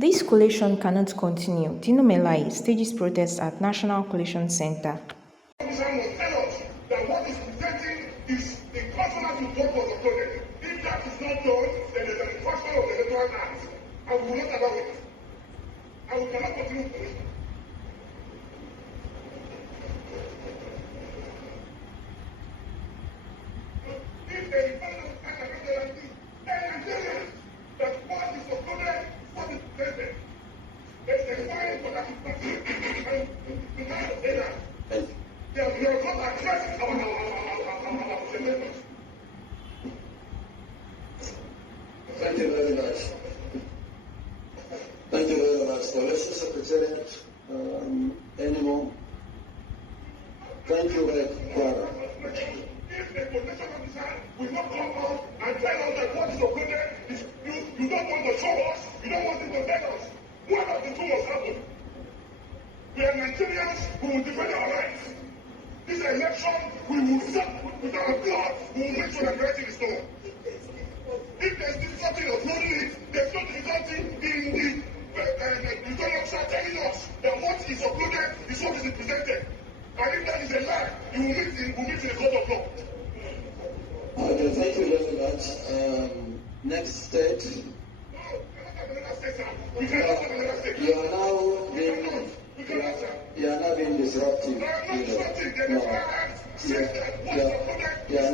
This collation cannot continue. Dino Melaye stages protest at National Collation Center. Tell us that what is presenting is the consonant to what was uploaded. If that is not done, then there's an infraction of the Electoral Act, and we will not allow it. And we cannot continue with it. If there is no that what is uploaded, what is presented, there's a fine for that to and we cannot say that. We are not addressing our senators. Thank you very much. Thank you very much. Collation Secretariat, anymore? Thank you very much. If the collation officer will not come out and tell us that what is uploaded is you don't want to show us, you don't want him to tell us, one of the two must happen. We are Nigerians who will defend our rights. This election, we will stop with our blood, we will make sure that everything is done. If there's difficulty of uploading it, there's no difficulty in the return officer telling us that what is uploaded is what is presented. And if that is a lie, you will meet in the court of law. Okay, thank you very much. Next state. You are now being disruptive. You are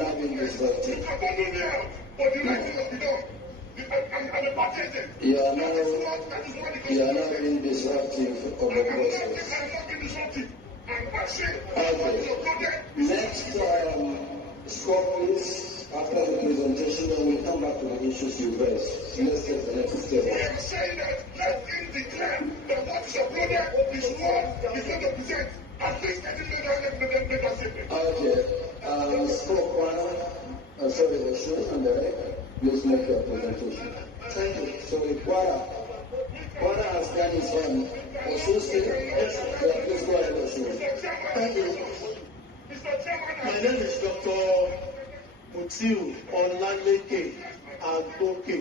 now being disruptive. You are now being disruptive of the process. Okay. Next, score please. After the presentation, then we'll come back to the issues you raised. Let's take the next step. We are saying that let him declare that what is uploaded is what is going to present. At least let him make that statement. Okay. Score one. Sorry, Oshun and Derek. Please make your presentation. Thank you. Sorry, Kwara has done his one. Oshun State. Yes, please go ahead, Oshun. Thank you. My name is Dr. Mutiu Olaleke Agoke.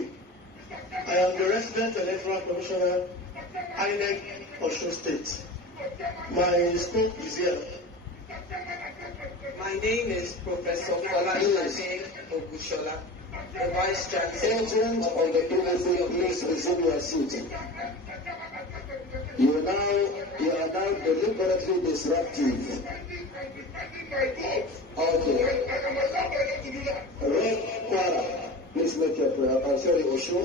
I am the resident electoral commissioner, INEC, Osun State. My scope is here. My name is Professor Folalade Ogushola, the Vice Chancellor Agent of the PLC, please resume your seat. You are now deliberately disruptive. Okay. Red Kwara, please make your prayer. I'm sorry, Oshun.